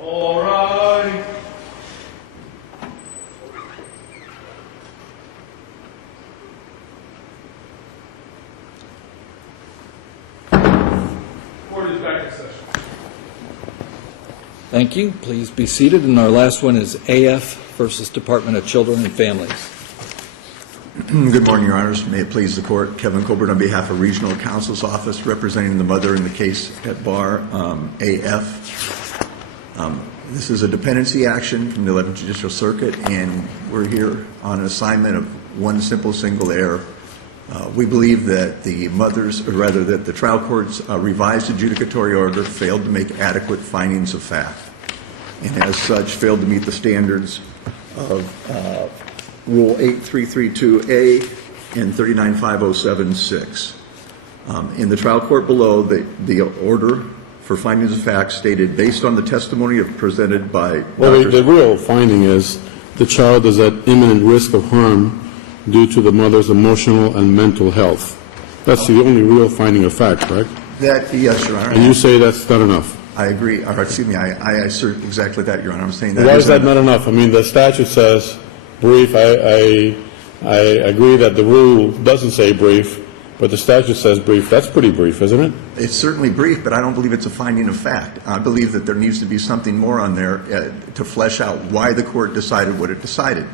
All right. Court is back in session. Thank you. Please be seated. And our last one is AF versus Department of Children and Families. Good morning, Your Honors. May it please the Court. Kevin Colbert on behalf of Regional Counsel's Office, representing the mother in the case at bar, AF. This is a dependency action from the 11th Judicial Circuit, and we're here on an assignment of one simple single error. We believe that the that the trial court's revised adjudicatory order failed to make adequate findings of fact, and as such failed to meet the standards of Rule 8332A and 39507-6. In the trial court below, the order for findings of fact stated, based on the testimony presented by Well, the real finding is the child is at imminent risk of harm due to the mother's emotional and mental health. That's the only real finding of fact, correct? that. Yes, Your Honor. And you say that's not enough. I agree. Or, excuse me. I assert exactly that, Your Honor. I'm saying that. Why is that not enough? I mean, the statute says brief. I agree that the rule doesn't say brief, but the statute says brief. That's pretty brief, isn't it? It's certainly brief, but I don't believe it's a finding of fact. I believe that there needs to be something more on there to flesh out why the court decided what it decided.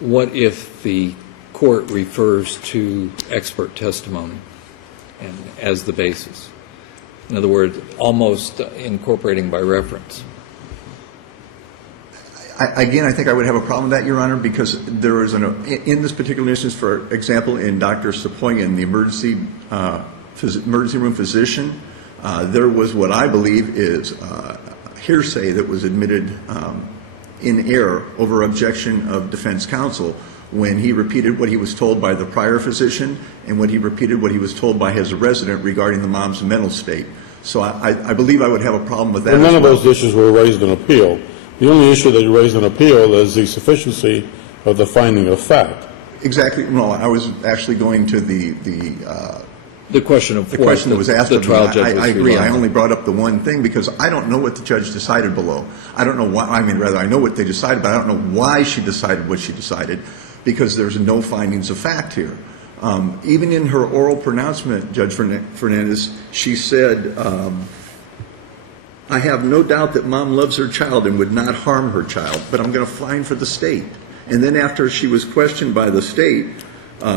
What if the court refers to expert testimony and as the basis? In other words, almost incorporating by reference. Again, I think I would have a problem with that, Your Honor, because there is in this particular instance, for example, in Dr. Sapoyan, the emergency room physician, there was what I believe is hearsay that was admitted in error over objection of defense counsel when he repeated what he was told by the prior physician and when he repeated what he was told by his resident regarding the mom's mental state. So I believe I would have a problem with that. Well, none of those issues were raised on appeal. The only issue that you raised on appeal is the sufficiency of the finding of fact. Exactly. No, I was actually going to the question of the question that was asked the of me. trial judge. I agree. I only brought up the one thing because I don't know what the judge decided below. I don't know why. I mean, rather, I know what they decided, but I don't know why she decided what she decided because there's no findings of fact here. Even in her oral pronouncement, Judge Fernandez, she said, I have no doubt that mom loves her child and would not harm her child, but I'm going to fine for the state. And then after she was questioned by the state,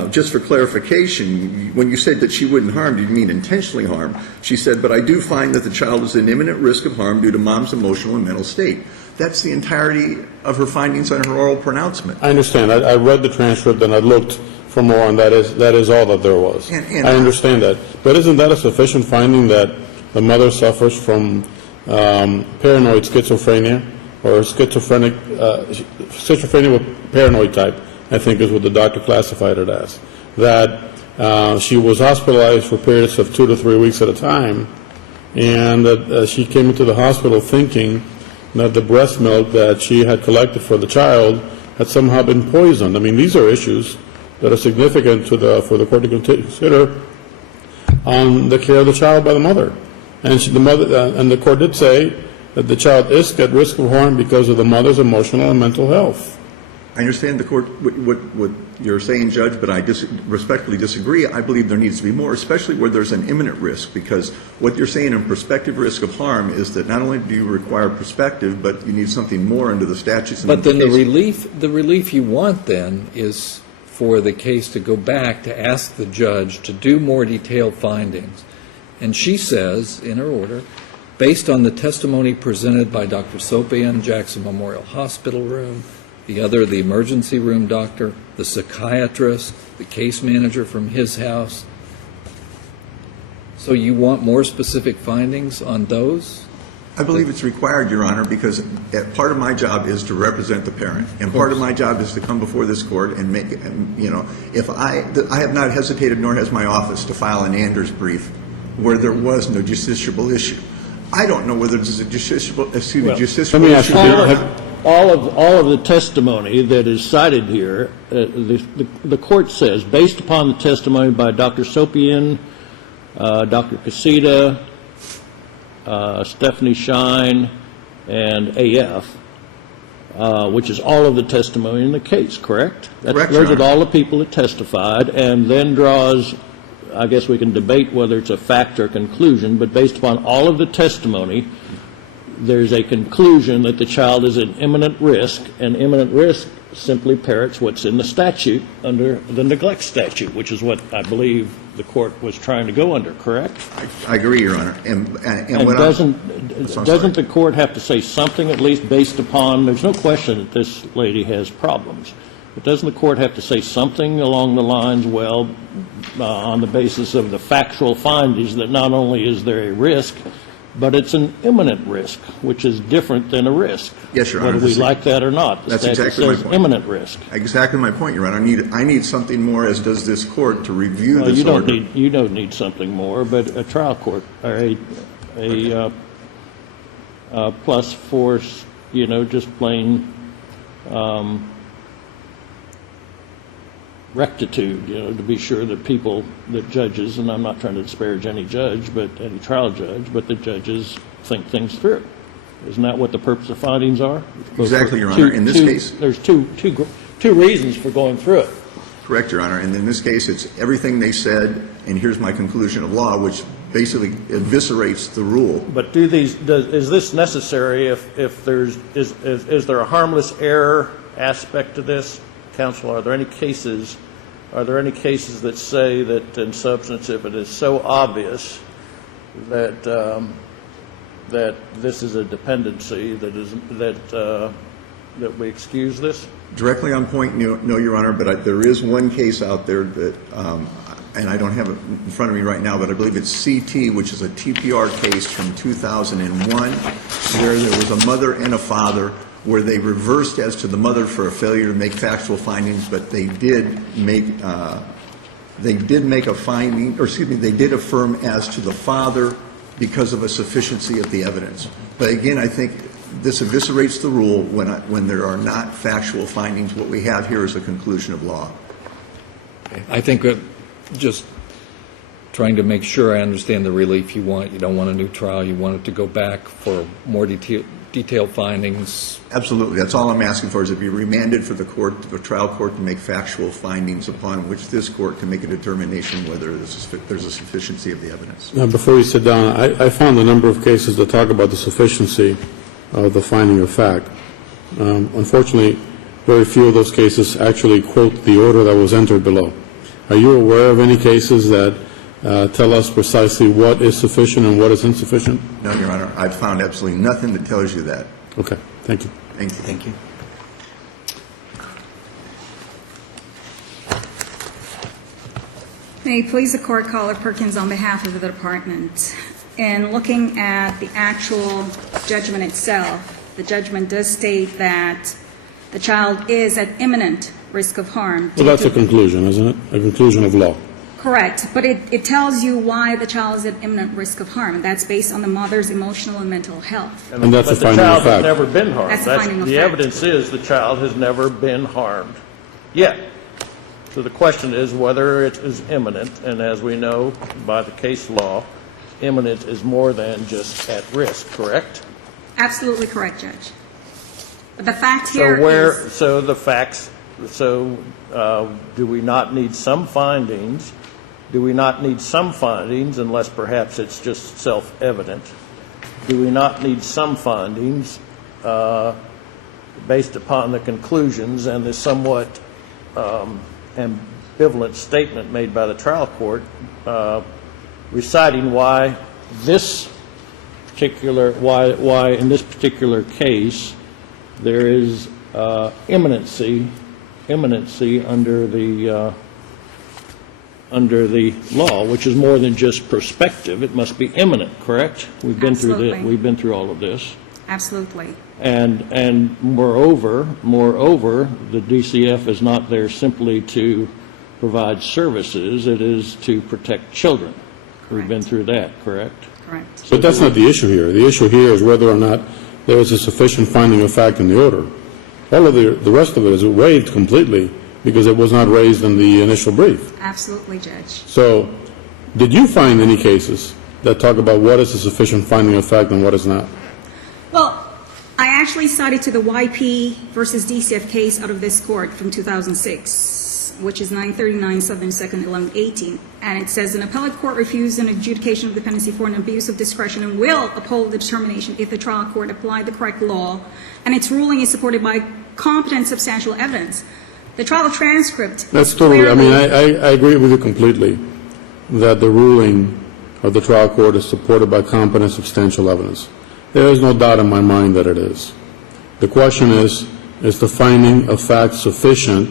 just for clarification, when you said that she wouldn't harm, did you mean intentionally harm? She said, but I do find that the child is in imminent risk of harm due to mom's emotional and mental state. That's the entirety of her findings on her oral pronouncement. I understand. I read the transcript and I looked for more, and that is all that there was. And I understand that. But isn't that a sufficient finding that the mother suffers from paranoid schizophrenia or schizophrenia with paranoid type, I think is what the doctor classified it as, that she was hospitalized for periods of 2 to 3 weeks at a time, and that she came into the hospital thinking that the breast milk that she had collected for the child had somehow been poisoned. I mean, these are issues that are significant for the court to consider on the care of the child by the mother. And the court did say that the child is at risk of harm because of the mother's emotional and mental health. I understand the court what you're saying, Judge, but I respectfully disagree. I believe there needs to be more, especially where there's an imminent risk, because what you're saying in prospective risk of harm is that not only do you require perspective, but you need something more under the statutes. But then the relief you want then is for the case to go back to ask the judge to do more detailed findings. And she says, in her order, based on the testimony presented by Dr. Sopian, Jackson Memorial Hospital room, the emergency room doctor, the psychiatrist, the case manager from his house. So you want more specific findings on those? I believe it's required, Your Honor, because part of my job is to represent the parent, and part of my job is to come before this court and make, if I have not hesitated, nor has my office, to file an Anders brief where there was no justiciable issue. I don't know whether there's a justiciable issue. All of the testimony that is cited here, the court says, based upon the testimony by Dr. Sopian, Dr. Casita, Stephanie Shine, and AF, which is all of the testimony in the case, correct? Correct, Your Those are Honor. all the people that testified, and then draws, I guess we can debate whether it's a fact or conclusion, but based upon all of the testimony, there's a conclusion that the child is in imminent risk, and imminent risk simply parrots what's in the statute under the neglect statute, which is what I believe the court was trying to go under, correct? I agree, Your Honor. And And what doesn't the court have to say something, at least based upon, there's no question that this lady has problems, but doesn't the court have to say something along the lines, well, on the basis of the factual findings, that not only is there a risk, but it's an imminent risk, which is different than a risk? Yes, Your Honor. Whether we like that or not. That's The statute exactly my says point. imminent risk. Exactly my point, Your Honor. I need something more, as does this court, to review Well, this you order. you don't need something more, but a trial court, or a plus force, just plain rectitude, to be sure that that judges, and I'm not trying to disparage any judge, but any trial judge, but the judges think things through. Isn't that what the purpose of findings are? Exactly, Your Honor. In this case- There's two reasons for going through it. Correct, Your Honor. And in this case, it's everything they said, and here's my conclusion of law, which basically eviscerates the rule. But is this necessary if is there a harmless error aspect to this? Counsel, are there any cases that say that in substance, if it is so obvious that that this is a dependency, that we excuse this? Directly on point, no, Your Honor, but there is one case out there that, and I don't have it in front of me right now, but I believe it's CT, which is a TPR case from 2001, where there was a mother and a father, where they reversed as to the mother for a failure to make factual findings, but they did make a finding, or excuse me, they did affirm as to the father because of a sufficiency of the evidence. But again, I think this eviscerates the rule when there are not factual findings. What we have here is a conclusion of law. I think just trying to make sure I understand the relief you want. You don't want a new trial. You want it to go back for more detailed findings. Absolutely. That's all I'm asking for, is it be remanded for the trial court to make factual findings upon which this court can make a determination whether there's a sufficiency of the evidence. Now, before you sit down, I found a number of cases that talk about the sufficiency of the finding of fact. Unfortunately, very few of those cases actually quote the order that was entered below. Are you aware of any cases that tell us precisely what is sufficient and what is insufficient? No, Your Honor. I've found absolutely nothing that tells you that. Okay, thank you. Thank you. Thank you. May it please the Court, Caller Perkins on behalf of the Department. In looking at the actual judgment itself, the judgment does state that the child is at imminent risk of harm. Well, that's a conclusion, isn't it? A conclusion of law. Correct, but it tells you why the child is at imminent risk of harm, and that's based on the mother's emotional and mental health. And that's a But the finding of child has fact. never been harmed. That's a finding of The fact. evidence is the child has never been harmed yet. So the question is whether it is imminent, and as we know by the case law, imminent is more than just at risk, correct? Absolutely correct, Judge. But the fact here is... Do we not need some findings? Do we not need some findings, unless perhaps it's just self-evident? Do we not need some findings based upon the conclusions and the somewhat ambivalent statement made by the trial court reciting why in this particular case there is imminency under the law, which is more than just prospective. It must be imminent, correct? We've been Absolutely. We've been through all of this. Absolutely. And moreover, the DCF is not there simply to provide services. It is to protect children. We've been Correct. through that, correct? Correct. But that's not the issue here. The issue here is whether or not there is a sufficient finding of fact in the order. All of the rest of it is waived completely because it was not raised in the initial brief. Absolutely, Judge. So, did you find any cases that talk about what is a sufficient finding of fact and what is not. Well, I actually cited to the YP versus DCF case out of this court from 2006, which is 939 Southern 2nd 1118, and it says an appellate court refused an adjudication of dependency for an abuse of discretion and will uphold the determination if the trial court applied the correct law and its ruling is supported by competent substantial evidence. The trial transcript. That's totally, I mean, I agree with you completely that the ruling of the trial court is supported by competent substantial evidence. There is no doubt in my mind that it is. The question is the finding of fact sufficient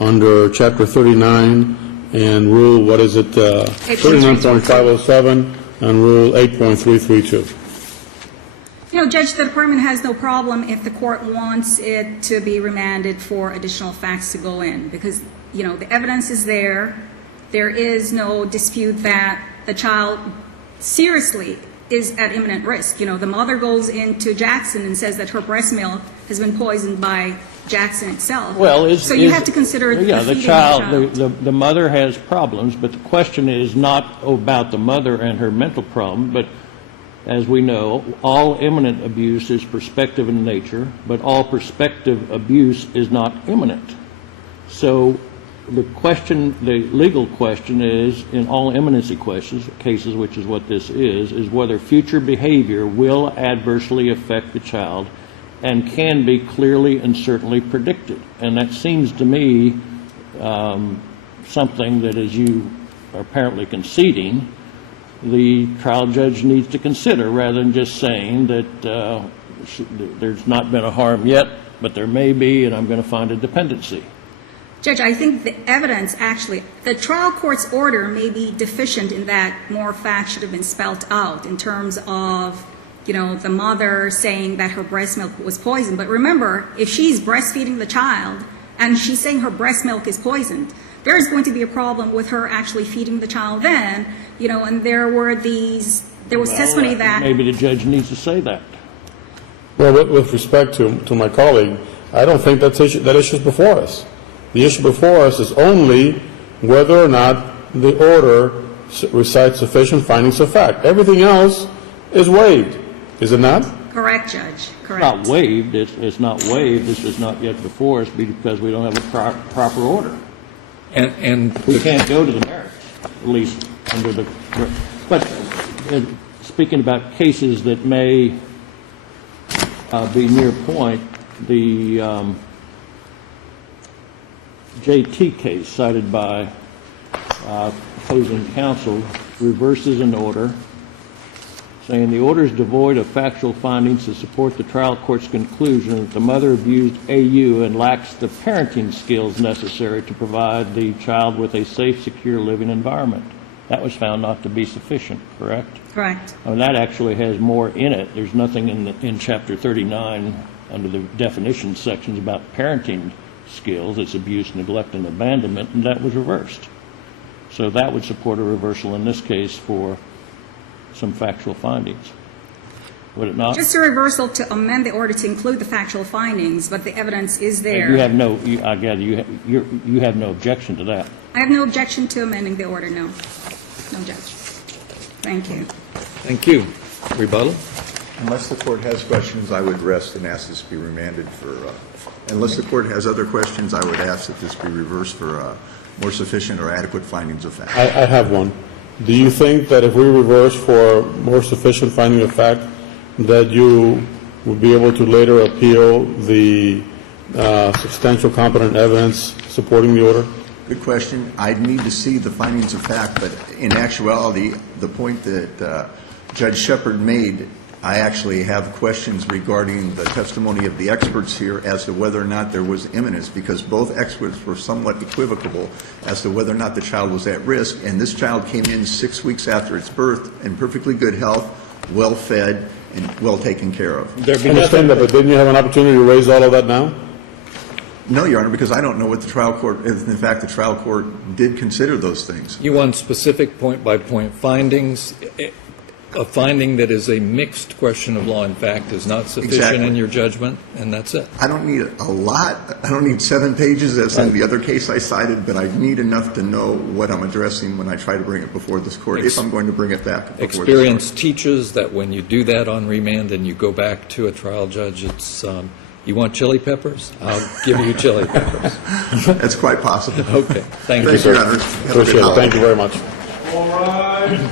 under Chapter 39 and Rule, what is it, 39.507 and Rule 8.332? You know, Judge, the department has no problem if the court wants it to be remanded for additional facts to go in, because, you know, the evidence is there. There is no dispute that the child seriously is at imminent risk. You know, the mother goes into Jackson and says that her breast milk has been poisoned by Jackson itself. Well, so you have to consider the feeding child. The mother has problems, but the question is not about the mother and her mental problem, but as we know, all imminent abuse is prospective in nature, but all prospective abuse is not imminent. So the question, the legal question is, in all imminency cases, which is what this is whether future behavior will adversely affect the child and can be clearly and certainly predicted. And that seems to me something that, as you are apparently conceding, the trial judge needs to consider, rather than just saying that there's not been a harm yet, but there may be, and I'm going to find a dependency. Judge, I think the evidence actually, the trial court's order may be deficient in that more facts should have been spelled out in terms of, you know, the mother saying that her breast milk was poisoned. But remember, if she's breastfeeding the child and she's saying her breast milk is poisoned, there is going to be a problem with her actually feeding the child then, you know, and there was testimony that... Maybe the judge needs to say that. Well, with respect to my colleague, I don't think that issue is before us. The issue before us is only whether or not the order recites sufficient findings of fact. Everything else is waived, is it not? Correct, Judge. Correct. Not waived. It's not waived. This is not yet before us because we don't have a proper order. And we can't go to the merits, at least under the... But speaking about cases that may be near point, the JT case cited by opposing counsel reverses an order saying the order is devoid of factual findings to support the trial court's conclusion that the mother abused AU and lacks the parenting skills necessary to provide the child with a safe, secure living environment. That was found not to be sufficient, correct? Correct. I mean, that actually has more in it. There's nothing in Chapter 39 under the definition sections about parenting skills. It's abuse, neglect, and abandonment, and that was reversed. So that would support a reversal in this case for some factual findings. Would it not? Just a reversal to amend the order to include the factual findings, but the evidence is there. You have no, I gather you have no objection to that. I have no objection to amending the order, no. No, Judge. Thank you. thank you. Rebuttal? Unless the court has questions, I would rest and ask this be remanded for, unless the court has other questions, I would ask that this be reversed for more sufficient or adequate findings of fact. I have one. Do you think that if we reverse for more sufficient finding of fact, that you would be able to later appeal the substantial competent evidence supporting the order? Good question. I'd need to see the findings of fact, but in actuality, the point that Judge Shepard made, I actually have questions regarding the testimony of the experts here as to whether or not there was imminence, because both experts were somewhat equivocal as to whether or not the child was at risk, and this child came in 6 weeks after its birth in perfectly good health, well fed, and well taken care of. I understand that, but didn't you have an opportunity to raise all of that now? No, Your Honor, because I don't know what the trial court, in fact, the trial court did consider those things. You want specific point-by-point findings. a finding that is a mixed question of law and fact is not sufficient Exactly. in your judgment, and that's it. I don't need a lot, I don't need 7 pages, as in the other case I cited, but I need enough to know what I'm addressing when I try to bring it before this court, if I'm going to bring it back before this court. Experience teaches that when you do that on remand and you go back to a trial judge, it's, you want chili peppers? I'll give you chili peppers. That's quite possible. Okay, thank you, Thank you, sir. Your Honors. Have a good Appreciate it. holiday. Thank you very much. All right.